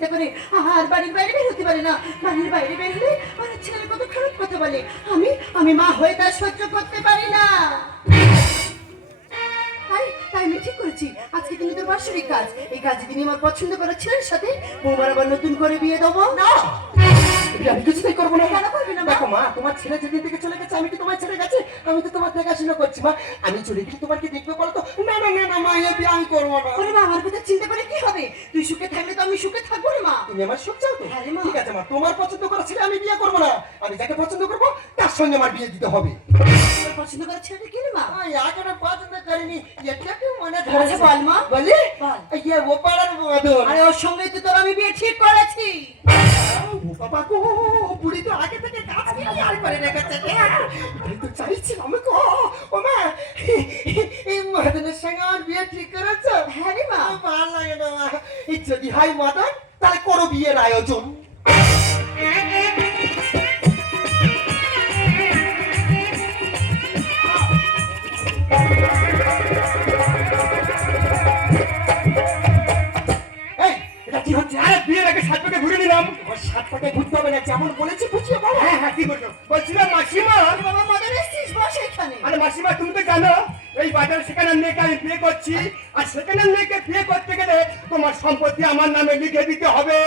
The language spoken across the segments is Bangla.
চিন্তা করে আর বাড়ির বাইরে বের হতে পারে না। বাড়ির বাইরে বের হলে আমার ছেলের কত খারাপ কথা বলে। আমি আমি মা হয়ে তার সহ্য করতে পারি না। তাই আমি ঠিক করেছি। আজকে কিন্তু তোর বাৎসরিক কাজ। এই কাজ তিনি আমার পছন্দ করার ছেলের সাথে বৌমার আবার নতুন করে বিয়ে দেবো। না! আমি কিছুতেই করব না। কেন করবি না, মা? দেখো মা তোমার ছেলে যেদিন থেকে চলে গেছে আমি কি তোমার ছেড়ে গেছে আমি তো তোমার দেখাশোনা করছি মা। আমি চলে গেলে তোমার কি দেখবে বলো তো? না না না না মা এ বিয়ে আমি করব না। ওরে মা আমার কথা চিন্তা করে কি হবে? তুই সুখে থাকলে তো আমি সুখে থাকব রে মা। তুমি আমার সুখ চাও তো? রে মা। ঠিক আছে মা তোমার পছন্দ করা ছেলে আমি বিয়ে করব না। আমি যাকে পছন্দ করব তার সঙ্গে আমার বিয়ে দিতে হবে। পছন্দ করার ছেলেটা কি রে মা? এখনও পছন্দ করিনি এটা কি মনে আচ্ছা, ধরেছে? বল? মা। বলি ইয়ে ও পাড়ার মদন আরে ওর সঙ্গে তো তোর আমি বিয়ে ঠিক করেছি। ও বাবা বুড়ি তো আগে থেকে গাছ আর করে রেখেছে। তো চাইছি আমি গো ও মা এই মদনের সঙ্গে আমার বিয়ে ঠিক করেছ? হ্যাঁ রে মা। ভালো লাগে না মা। যদি হয় মদন তাহলে করো বিয়ের আয়োজন। এই এটা কি হচ্ছে? আরে বিয়ের আগে সাত পাকে ঘুরে নিলাম। ওর বুঝতে হবে না যেমন বলেছি বুঝিয়ে বলো। হ্যাঁ হ্যাঁ কি করছ বলছিলাম মাসিমা। বাবা মদন এসেছিস বস এখানে। আরে মাসিমা তুমি তো জানো এই বাজার সেখানে মেয়েকে আমি বিয়ে করছি। আর সেখানে মেয়েকে বিয়ে করতে গেলে তোমার সম্পত্তি আমার নামে লিখে দিতে হবে।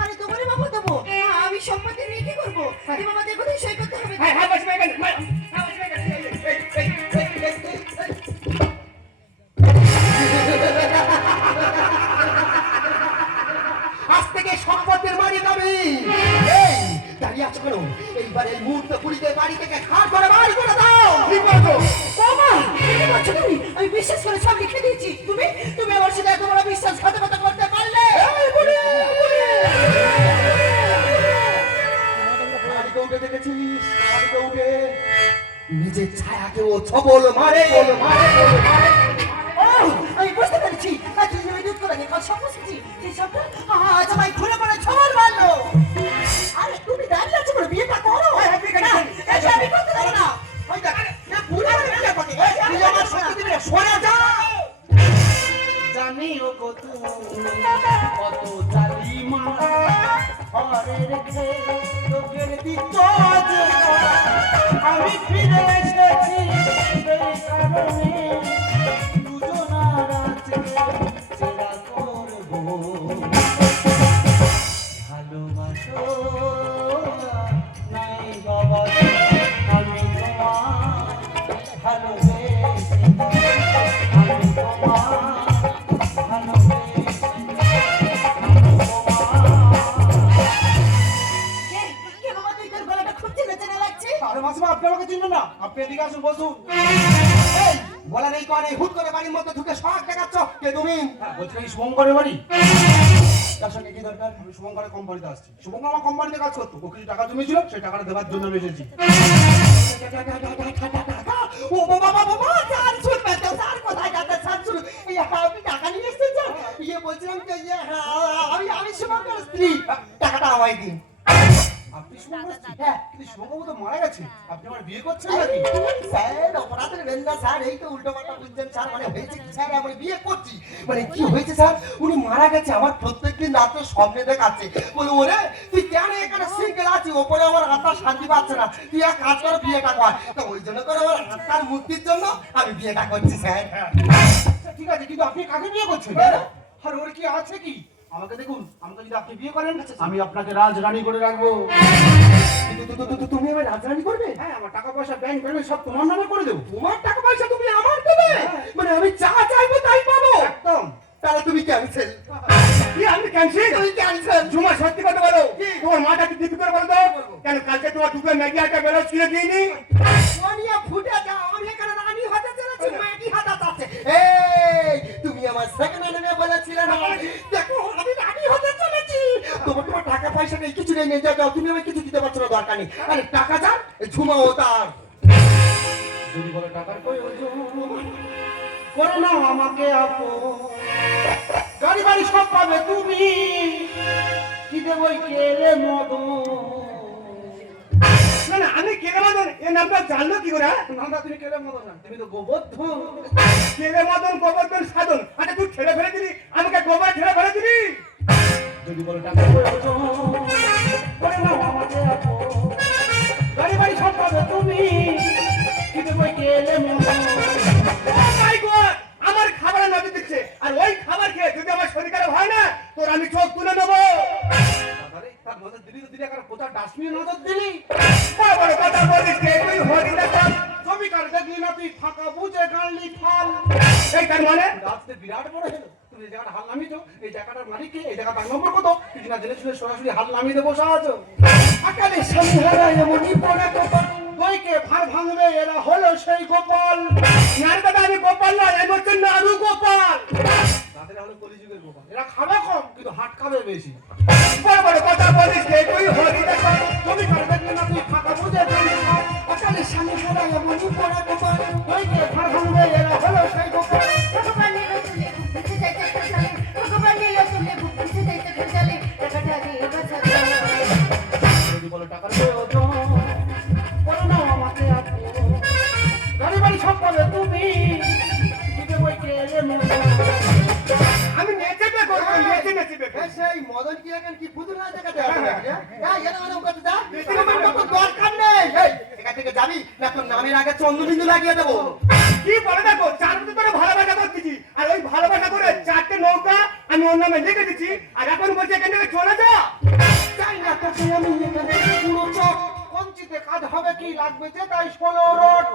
আরে তোমার বাবা দেবো। আমি সম্পত্তি নিয়ে কি করব? বাবা দেখো সেই সই করতে হবে। হ্যাঁ হ্যাঁ মাসিমা এখানে সম্পত্তির বাড়ি যাবি। এই দাঁড়িয়ে আছো কেন? এইবার এই মুহূর্তে পুলিতে বাড়ি থেকে খাট করে বাড়ি করে দাও। ঠিক বলছো। বাবা কি বলছো তুমি? আমি বিশ্বাস করে সব লিখে দিয়েছি। তুমি তুমি আমার সাথে এত বড় বিশ্বাসঘাতকতা করতে পারলে? দেখেছিস নিজের ছায়াকে ও ছবল মারে মারে মারে। ও, আমি বুঝতে পেরেছি। আজ সব বুঝেছি সেই সবটা আজ আপনি এদিকে আসুন বসুন এই, বলা নেই কয়া হুট করে বাড়ির মধ্যে ঢুকে শখ দেখাচ্ছ। কে তুমি? হ্যাঁ, বলছি এই শুভঙ্করের বাড়ি সঙ্গে কি দরকার আমি শুভঙ্করের কোম্পানিতে আসছি শুভঙ্কর আমার কোম্পানিতে কাজ করতো ও কিছু টাকা জমেছিল সেই টাকাটা দেওয়ার জন্য আমি এসেছি ও বাবা, বাবা, কোথায় আপনি টাকা নিয়ে এসেছেন? ইয়ে বলছিলাম ইয়ে, হ্যাঁ, আমি- আমি শুভঙ্কর স্ত্রী। টাকাটা আমায় দিন। আপনি শুভঙ্কর হ্যাঁ কিন্তু শুভঙ্কর তো মারা গেছে আপনি আমার বিয়ে করছেন নাকি স্যার, অপরাধের বেন্দা, স্যার, এই তো উল্টোপাল্টা বুঝছেন, স্যার, মানে হয়েছে কি, স্যার, আমি বিয়ে করছি। মানে কি হয়েছে, স্যার? উনি মারা গেছে, আমার প্রত্যেকদিন রাতে স্বপ্নে দেখাচ্ছে। বলে, ওরে, তুই কেন এখানে single আছিস? ওপরে আমার আত্মা শান্তি পাচ্ছে না। তুই এক কাজ কর, বিয়েটা কর। তো ওই জন্য করে আমার আত্মার মুক্তির জন্য আমি বিয়েটা করছি, স্যার। আচ্ছা, ঠিক আছে কিন্তু আপনি কাকে বিয়ে করছেন আর ওর কি আছে কি আমাকে দেখুন আমাকে যদি আপনি বিয়ে করেন আমি আপনাকে রাজরানী করে রাখব। তুমি আমার রাজরানি করবে? হ্যাঁ আমার টাকা পয়সা ব্যাংক ব্যালেন্স সব তোমার নামে করে দেবো। তোমার টাকা পয়সা তুমি আমার দেবে? মানে আমি যা চাইব তাই পাবো। একদম। তাহলে তুমি ক্যান্সেল আমি ক্যান্সেল তুমি ক্যান্সেল ঝুমা সত্যি কথা বলো। তোমার মাটা কি দিবি করে বলো তো? কেন কালকে তোমার দুটো ম্যাগি আটা বেরোজ কিনে দিইনি? পয়সা নেই কিছু নেই নিয়ে যাও তুমি আমাকে কিছু দিতে পারছ না দরকার নেই। আরে টাকা যান ঝুমাও তার। যদি বলো করে নাও আমাকে গাড়ি বাড়ি সব পাবে তুমি। কি দেবো কেলে মদন? না না আমি কেলে মদন? এই নামটা জানলো কি করে হ্যাঁ? নামটা তুমি কেলে মদন না তুমি তো গোবর্ধ কেলে মদন গোবর্ধন সাধন। আরে তুই ছেড়ে ফেলে দিলি? আমাকে গোবর ছেড়ে ফেলে দিলি? যদি বলো টাকা তুমি। কি এমনই পড়ে গোপাল দইকে ভার ভাঙবে এরা হলো সেই গোপাল নারে দাদা আমি গোপাল নয় আমি হচ্ছে নারু গোপাল তাদের হলো কলিযুগের গোপাল এরা খাবে কম কিন্তু হাট খাবে বেশি বড় বড় কথা বলিস কে তুই হরি না কাল জমিকার দেখলি না তুই ফাঁকা বুঝে এমনই পড়ে গোপাল ভার ভাঙবে এরা হলো সেই গোপাল ভগবান নিল তুলে ঘুরতে যাইতে খোঁজালে ভগবান নিল তুলে ঘুরতে যাইতে খোঁজালে টাকাটা দিয়ে বাঁচাতে বলো টাকার সেই মদন কি এখন কি পুতুল না দেখাতে হবে হ্যাঁ এর করতে যা তোমার তো দরকার নেই। এখান থেকে যাবি না তোর নামের আগে চন্দ্রবিন্দু লাগিয়ে দেবো। কি বলে দেখো চার বছর ধরে ভালোবাসা করতেছি। আর ওই ভালোবাসা করে চারটে নৌকা আমি ওর নামে লিখে দিচ্ছি। আর এখন বলছি এখান থেকে চলে কাজ হবে কি লাগবে যে তাই ষোলো রোড।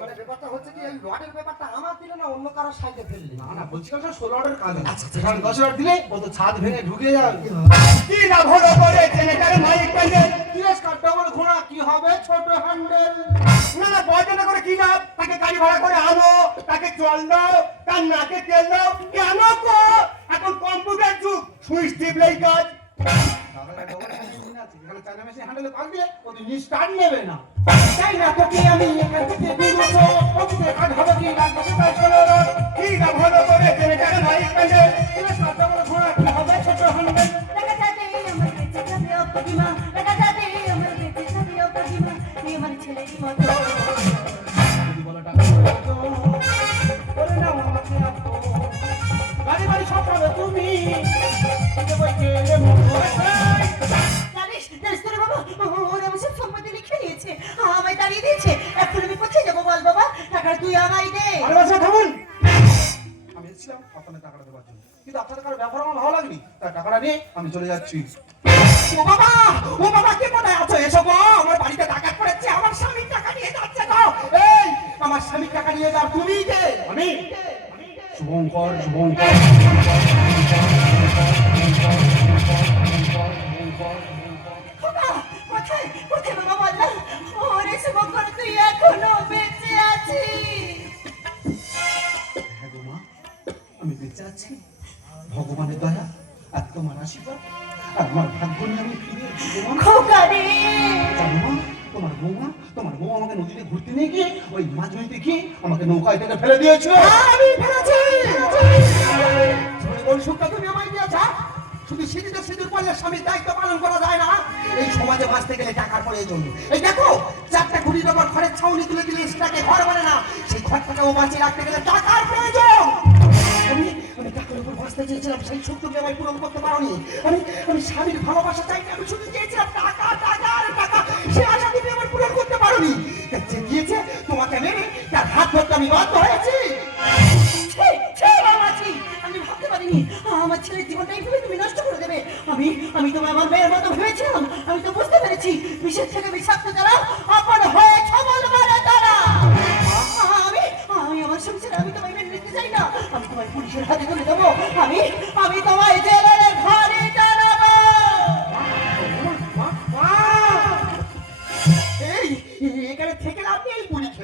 মানে ব্যাপারটা হচ্ছে কি এই রডের ব্যাপারটা আমার দিলে না অন্য কারোর সাইডে ফেললি। না না বলছি কাছে ষোলো রোডের কাজ আছে। সেখানে দশ রোড দিলে ও ছাদ ভেঙে ঢুকে যাবে। কি লাভ হলো করে জেনেটার মাইক প্যান্ডেল তিরস্কার ডবল ঘোড়া কি হবে ছোট হ্যান্ডেল? না না বয়জনা করে কি লাভ? তাকে গাড়ি ভাড়া করে আনো তাকে জল দাও তার নাকে তেল দাও কেন এখন কম্পিউটার যুগ সুইচ টিপলেই কাজ। এখানে চায়না মেশিন হ্যান্ডেলে পাক ও তো স্টার্ট নেবে না। তাই না তোকে আমি এখান থেকে পুরো চক কঞ্চিতে কাজ হবে কি লাগবে তাই ষোলো কি লাভ হলো করে জেনেটার মাইক প্যান্ডেল তিরস্কার আমি চলে যাচ্ছি। ও বাবা ও বাবা কে কোথায় আছো? এসো গো আমার বাড়িতে পড়েছে আমার স্বামীর টাকা নিয়ে যাচ্ছে গো। এই আমার স্বামীর টাকা নিয়ে যাও তুমি কে? আমি? শুভঙ্কর শুভঙ্কর হ্যাঁ আমি বেঁচে আছি। ভগবানের দয়া। আর তোমার আশীর্বাদ আমার ভাগ্য নিয়ে আমি ফিরে এসেছি গো মা। খোকা রে! জানো মা, তোমার বৌমা তোমার বউ আমাকে নদীতে ঘুরতে নিয়ে গিয়ে ওই মাছ নদীতে গিয়ে আমাকে নৌকায় থেকে ফেলে দিয়েছিল। আমি ফেলেছি! কোন সুখটা তুমি আমায় দিয়েছ শুধু সিঁড়িতে সিঁদুর পড়লে স্বামীর দায়িত্ব পালন করা যায় না। এই সমাজে বাঁচতে গেলে টাকার প্রয়োজন এই দেখো চারটা কুড়ি টাকার ঘরের ছাউনি তুলে দিলে সেটাকে ঘর বলে না। সেই ঘরটাকে ও বাঁচিয়ে রাখতে গেলে টাকার প্রয়োজন। বাঁচতে চেয়েছিলাম, সেই সুখ আমায় পূরণ করতে পারোনি। আমি আমি স্বামীর ভালোবাসা চাইনি আমি শুধু চেয়েছিলাম, টাকা টাকা আর টাকা। সে আশা তুমি আমার পূরণ করতে তার যে দিয়েছে, তোমাকে মেরে তার হাত ধরতে আমি বাধ্য হয়েছি। আমি আমার ছেলের জীবনটা এইভাবে তুমি নষ্ট করে দেবে। আমি আমি তোমার আমার মেয়ের মতো ভেবেছিলাম। আমি তো বুঝতে পেরেছি। বিষের থেকে বিষাক্ত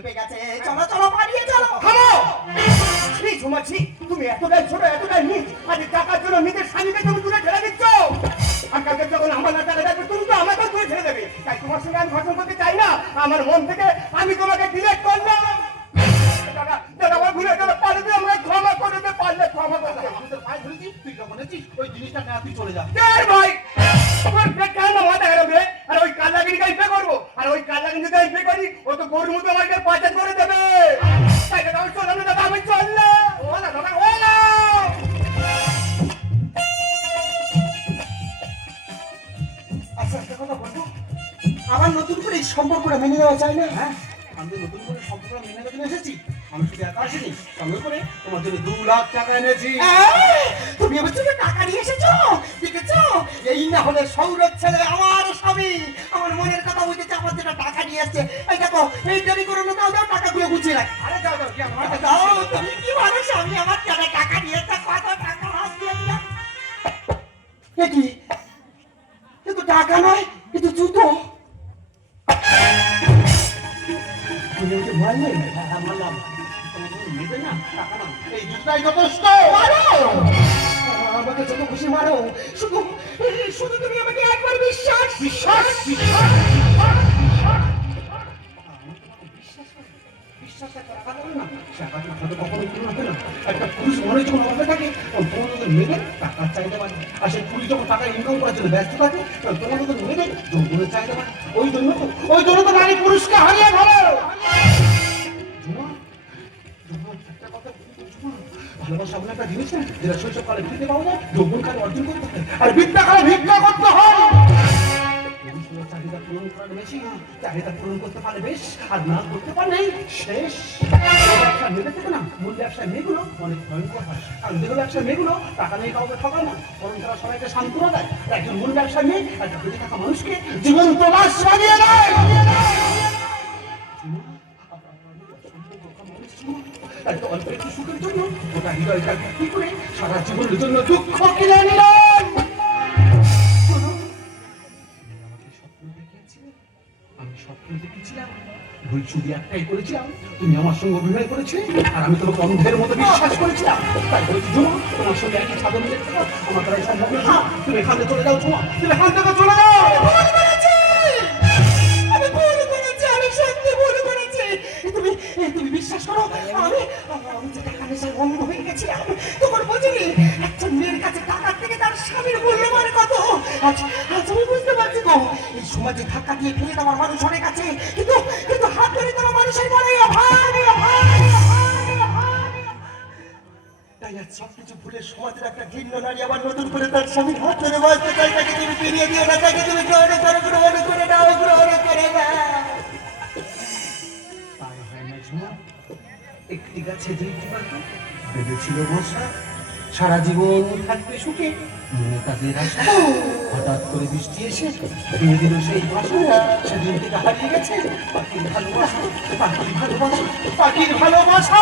নেই গেছে। চলো চলো পালিয়ে চলো। থামো! ছি ঝুমাচ্ছি তুমি এতটাই ছোট এতটাই নিচ আজ টাকার জন্য নিজের স্বামীকে তুমি দূরে ঠেলে দিচ্ছ? আর কালকে যখন আমার না টাকা থাকবে তুমি তো আমাকেও দূরে ঠেলে দেবে। তাই তোমার সঙ্গে আমি ঘটন করতে চাই না। আমার মন থেকে আমি তোমাকে ডিলেট করলাম। দাদা দাদা আমার ভুলে গেলে পারবে আমাকে ক্ষমা করে দে পারলে ক্ষমা করে দে। আমি তোর পায়ে ধরেছি তুই যখন ওই জিনিসটা না তুই চলে যা। ভাই? আমার পেট কেন মাথা রে আর ওই কাল্লাগিরিকে আমি পে করব। আর ওই কাল্লাগিরি যদি পে করি। আমাকে পাচার করে দেবে। তাই আচ্ছা নতুন করে সম্পর্কটা মেনে নেওয়া যায় না? হ্যাঁ আমি নতুন করে সম্পর্ক মেনে নিতে এসেছি। আমি শুধু একা আসিনি। সঙ্গে করে তোমার জন্য দু লাখ টাকা এনেছি। এই না হলে সৌরভ ছেলে আমার স্বামী। আমার মনের কথা বুঝেছে আমার জন্য টাকা নিয়ে এসছে এই দেখো এই দেরি করো না দাও দাও টাকাগুলো গুছিয়ে রাখ। আরে যাও যাও কি আমার দাও তুমি কি মানুষ আমি আমার জন্য টাকা নিয়ে এসছে কত টাকা হাত দিয়ে দিলাম। এ কি? এ টাকা নয় এ তো জুতো। তুমি মারলে হ্যাঁ, মারলাম। নেবে না, টাকা। এই দুধটাই যথেষ্ট। মারো! আমাকে যত খুশি মারো। শুধু শুধু তুমি আমাকে একবার বিশ্বাস বিশ্বাস বিশ্বাস একটা পুরুষ মনে যখন অভাবে থাকে তোমার মতো মেয়েদের টাকার চাইতে পারে আর সেই পুরুষ যখন টাকা ইনকাম করার জন্য ব্যস্ত থাকে তোমার মতো মেয়েদের যৌবনের চাইতে পারে ওই জন্য তো ওই জন্য তো নারী পুরুষকে হারিয়ে ভালো একটা কথা ভালোবাসা এমন একটা জিনিস যেটা শৈশবকালে ফিরতে পাওয়া যায় যৌবনকালে অর্জন করতে হয় আর বিদ্যাকালে ভিক্ষা করতে হয়। চাহিদা পূরণ করার বেশি, চাহিদা পূরণ করতে পারে বেশ, আর না করতে পারলেই শেষ। ব্যবসা মেয়েদের থেকে না, মূল ব্যবসায় মেয়েগুলো, অনেক ভয়ঙ্কর হয়। কারণ যেগুলো ব্যবসায় মেয়েগুলো, টাকা নিয়ে কাউকে ঠকায় না, বরং তারা সবাইকে সান্ত্বনা দেয়। একজন মূল ব্যবসায় মেয়ে একটা বেঁচে থাকা মানুষকে জীবন প্রবাস বানিয়ে দেয়। অল্প দেখিয়েছিলে। আমি স্বপ্ন দেখেছিলাম ভুল একটাই করেছিলাম তুমি আমার সঙ্গে অভিনয় করেছিলে আর আমি তোমাকে অন্ধের মতো বিশ্বাস করেছিলাম তাই বলেছি তোমার সঙ্গে একই ছাদে মিলে আমার তুমি এখান থেকে চলে যাও জমা তুমি এখান থেকে চলে যাও তাই আজ সবকিছু ভুলে সমাজের একটা ঘৃণ্য নারী আবার নতুন করে তার স্বামীর হাত ধরে বাঁচতে চাই তাকে তুমি ফিরিয়ে দিও না, তাকে তুমি করো নাও, গ্রহণ করে নাও। তাই না একটি গাছে দুইটি পাখি বেঁধেছিল বসা সারা জীবন থাকবে সুখে তাদের হঠাৎ করে বৃষ্টি এসে ভেঙে দিল সেই বাসা। সেদিন থেকে হারিয়ে গেছে পাখির ভালোবাসা পাখির ভালোবাসা পাখির ভালোবাসা।